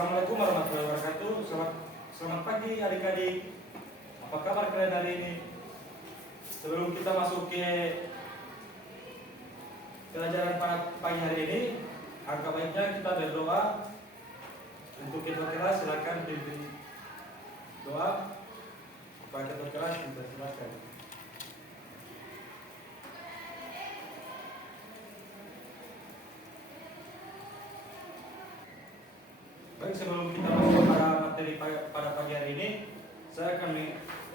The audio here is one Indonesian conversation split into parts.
Assalamualaikum warahmatullahi wabarakatuh. Selamat pagi adik-adik. Apa kabar kalian hari ini? Sebelum kita masuk ke pelajaran pada pagi hari ini, angka baiknya kita berdoa. Untuk ketua kelas silakan pimpin doa. Pak ketua kelas kita silakan. Baik, sebelum kita masuk pada materi pada pagi hari ini, saya akan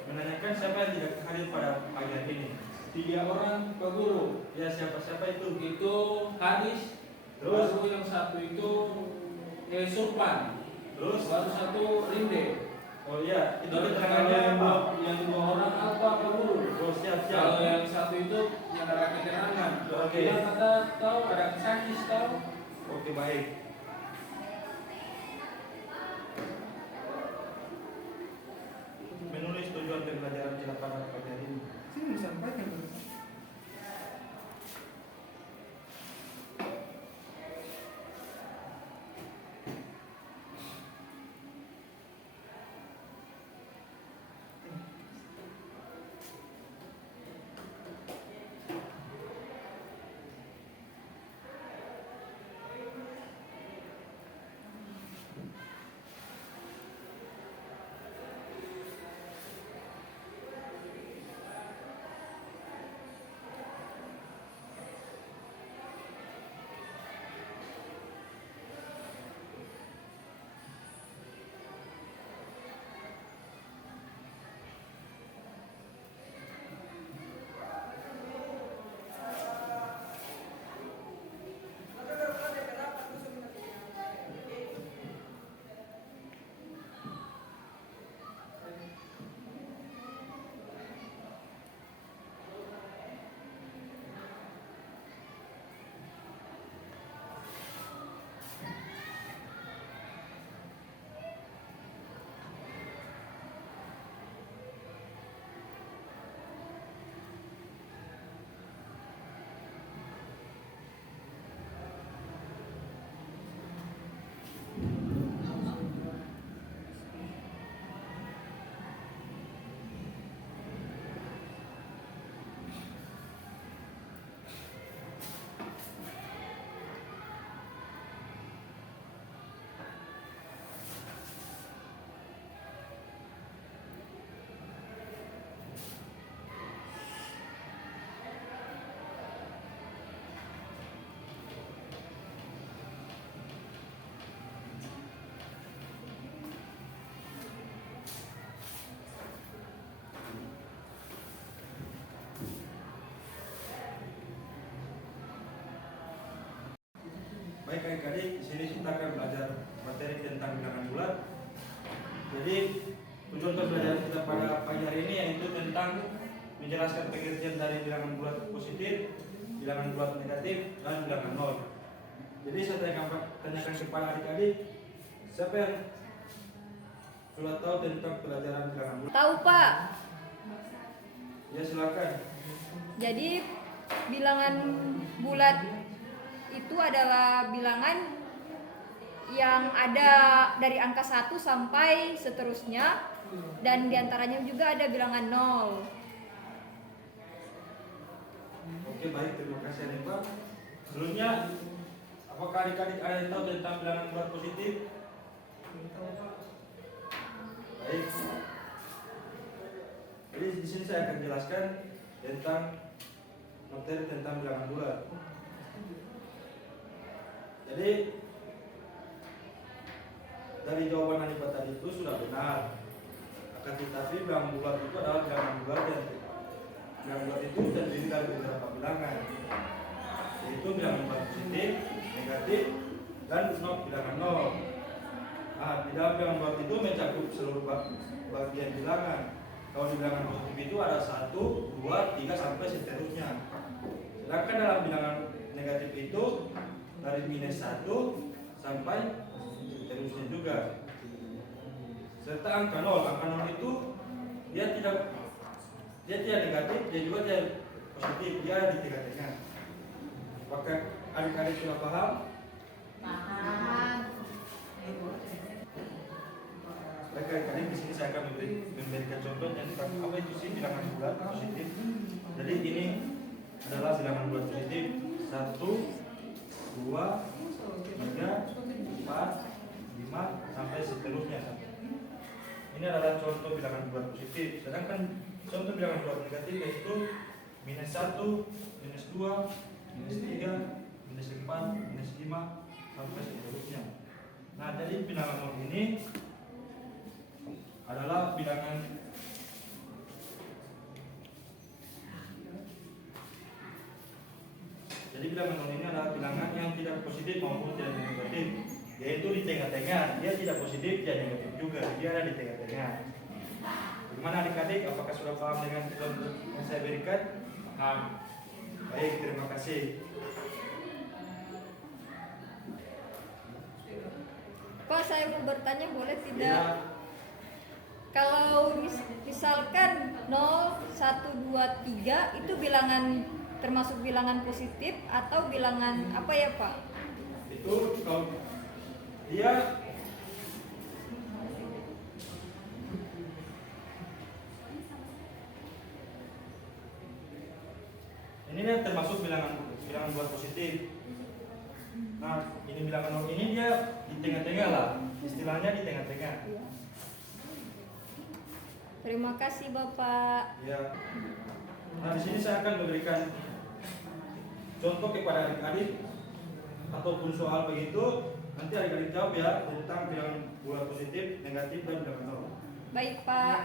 menanyakan siapa yang tidak hadir pada pagi hari ini. 3 orang Pak Guru. Ya, siapa itu? Itu Haris. Terus? Baru yang satu itu Sulpan. Terus? Baru satu Rinde. Oh iya, itu Dan keterangannya apa? yang 2 orang apa Pak Guru? Oh, siap. Kalau yang satu itu yang ada keterangan. Oke. Yang kata tahu ada sakit tahu. Oke, baik. Menulis tujuan pembelajaran kita pada pagi hari ini. Sini sampaikan. Baik adik-adik, di sini kita akan belajar materi tentang bilangan bulat. Jadi tujuan pembelajaran kita pada pagi hari ini yaitu tentang menjelaskan pengertian dari bilangan bulat positif, bilangan bulat negatif, dan bilangan nol. Jadi saya akan tanyakan kepada adik-adik, siapa yang sudah tahu tentang pelajaran bilangan bulat? Tahu Pak. Ya, silakan. Jadi bilangan bulat itu adalah bilangan yang ada dari angka 1 sampai seterusnya, dan diantaranya juga ada bilangan 0. Oke, baik, terima kasih adik Pak. Sebelumnya, apakah adik-adik ada yang tahu tentang bilangan bulat positif? Baik. Jadi di sini saya akan jelaskan tentang materi tentang bilangan bulat. Jadi dari jawaban adik tadi itu sudah benar. Akan tetapi bilangan bulat itu adalah bilangan bulat yang bilangan bulat itu terdiri dari beberapa bilangan, yaitu bilangan bulat positif, negatif, dan bilangan nol. Nah, di dalam bilangan bulat itu mencakup seluruh bagian bilangan. Kalau di bilangan positif itu ada 1, 2, 3 sampai seterusnya. Sedangkan dalam bilangan negatif itu dari minus 1 sampai seterusnya juga. Serta angka 0 itu dia tidak negatif, dia juga tidak positif, dia di tengah-tengah. Apakah adik-adik sudah paham? Paham. Baik, kali di sini saya akan memberikan contohnya tentang apa itu sih bilangan bulat positif. Jadi ini adalah bilangan bulat positif 1, 2, 3, 4, 5 sampai seterusnya. Ini adalah contoh bilangan bulat positif. Sedangkan contoh bilangan bulat negatif yaitu -1, -2, -3, -4, -5 sampai seterusnya. Nah, jadi bilangan nol ini adalah bilangan nol ini adalah bilangan yang tidak positif maupun tidak negatif, yaitu di tengah-tengah. Dia tidak positif, dia negatif juga, dia ada di tengah-tengah. Bagaimana adik-adik? Apakah sudah paham dengan contoh yang saya berikan? Paham. Baik, terima kasih. Pak, saya mau bertanya boleh tidak? Ya, Kalau misalkan 0, 1, 2, 3 itu bilangan termasuk bilangan positif atau bilangan apa ya Pak? itu kalau dia ini termasuk bilangan buat positif. Nah, ini bilangan nol ini dia di tengah-tengah lah, istilahnya di tengah-tengah. Terima kasih Bapak. Ya. Nah, di sini saya akan memberikan contoh kepada adik-adik ataupun soal begitu. Nanti adik-adik jawab ya tentang bilangan bulat positif, negatif dan bilangan nol. Baik Pak.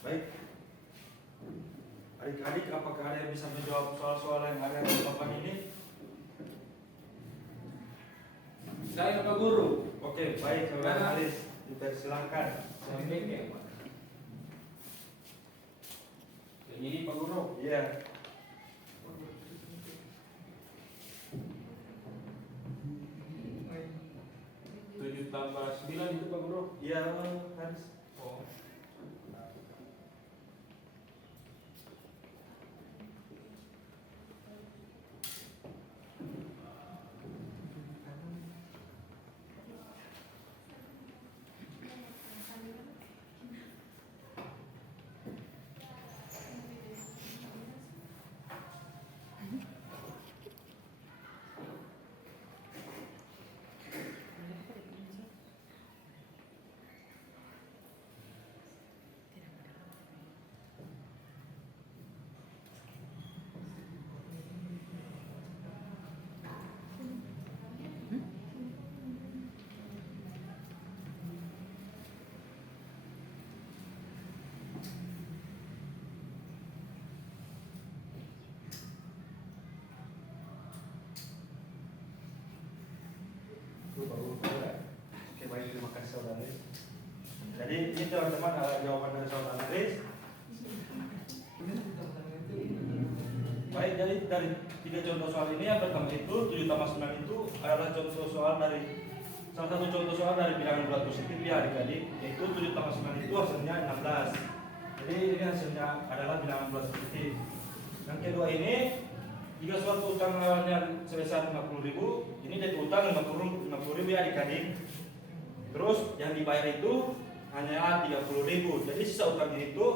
Baik. Adik-adik, apakah ada yang bisa menjawab soal-soal yang ada di papan ini? Saya Pak Guru. Oke, baik, saudara Alis, dipersilakan. Sampai ya, Pak. Ini Pak Guru. Iya. 7 tambah 9 itu Pak Guru. Iya, Hans. Oh. Oke, baik, terima kasih saudara Alis. Jadi ini teman-teman adalah jawaban dari saudara Alis. dari 3 contoh soal ini yang pertama itu 7 tambah 9 itu adalah contoh soal dari salah satu contoh soal dari bilangan bulat positif ya adik-adik, yaitu 7 tambah 9 itu hasilnya 16. Jadi ini hasilnya adalah bilangan bulat positif. Yang kedua ini, jika suatu utang lawannya sebesar 50.000, ini jadi utang 50.000 ya adik-adik. Terus yang dibayar itu hanya 30.000. Jadi sisa utangnya itu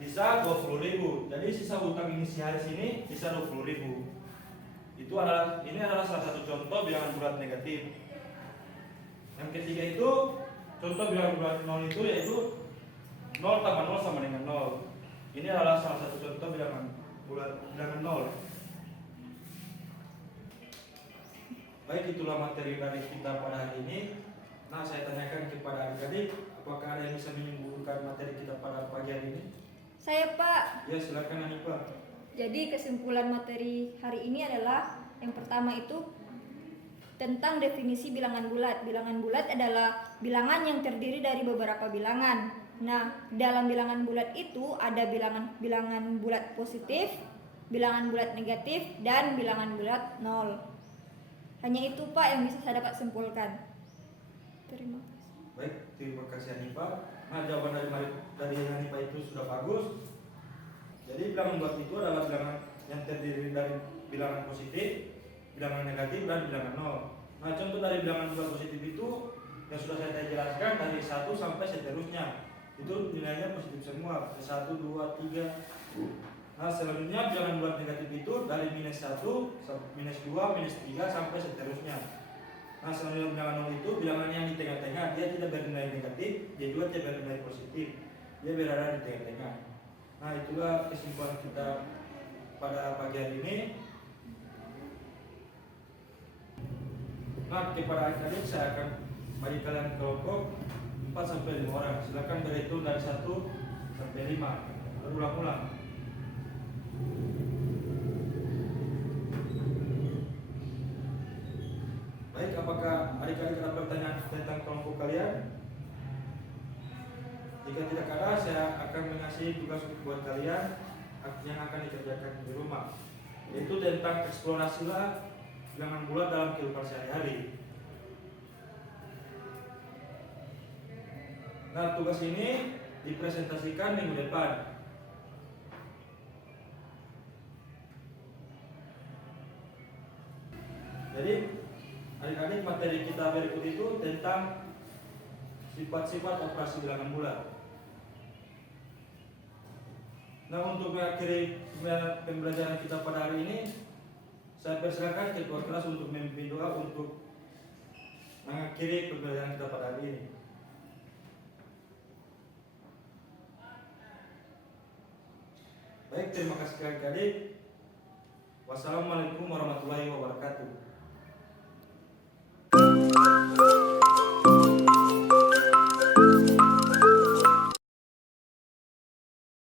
sisa 20.000. Jadi sisa utang inisialis ini sisa 20.000. Ini adalah salah satu contoh bilangan bulat negatif. Yang ketiga itu contoh bilangan bulat 0 itu yaitu 0 tambah 0 sama dengan 0. Ini adalah salah satu contoh bilangan bulat bilangan 0. Baik, itulah materi dari kita pada hari ini. Nah, saya tanyakan kepada adik-adik, apakah ada yang bisa menyimpulkan materi kita pada pagi hari ini? Saya, Pak. Ya, silakan Hanifah. Jadi kesimpulan materi hari ini adalah yang pertama itu tentang definisi bilangan bulat. Bilangan bulat adalah bilangan yang terdiri dari beberapa bilangan. Nah, dalam bilangan bulat itu ada bilangan bulat positif, bilangan bulat negatif, dan bilangan bulat 0. Hanya itu, Pak, yang bisa saya dapat simpulkan. Terima kasih. Baik, terima kasih Hanifah. Nah, jawaban dari Hanifah itu sudah bagus. Jadi bilangan bulat itu adalah bilangan yang terdiri dari bilangan positif, bilangan negatif, dan bilangan 0. Nah, contoh dari bilangan bulat positif itu yang sudah saya jelaskan dari 1 sampai seterusnya. Itu nilainya positif semua, 1, 2, 3. Nah, selanjutnya bilangan bulat negatif itu dari -1, -2, -3 sampai seterusnya. Nah, selanjutnya bilangan 0 itu bilangan yang di tengah-tengah, dia tidak bernilai negatif, dia juga tidak bernilai positif, dia berada di tengah-tengah. Nah, itulah kesimpulan kita pada pagi hari ini. Nah, kepada adik-adik saya akan bagi kalian kelompok 4 sampai 5 orang. Silakan berhitung dari 1 sampai 5. Berulang-ulang. Baik, apakah adik-adik ada pertanyaan tentang kelompok kalian? Jika tidak ada, saya akan mengasih tugas buat kalian yang akan dikerjakan di rumah, yaitu tentang eksplorasilah bilangan bulat dalam kehidupan sehari-hari. Nah, tugas ini dipresentasikan minggu depan. Jadi, adik-adik, materi kita berikut itu tentang sifat-sifat operasi bilangan bulat. Nah, untuk mengakhiri pembelajaran kita pada hari ini, saya persilakan ketua kelas untuk memimpin doa untuk mengakhiri pembelajaran kita pada hari ini. Baik, terima kasih adik-adik. Wassalamualaikum warahmatullahi wabarakatuh.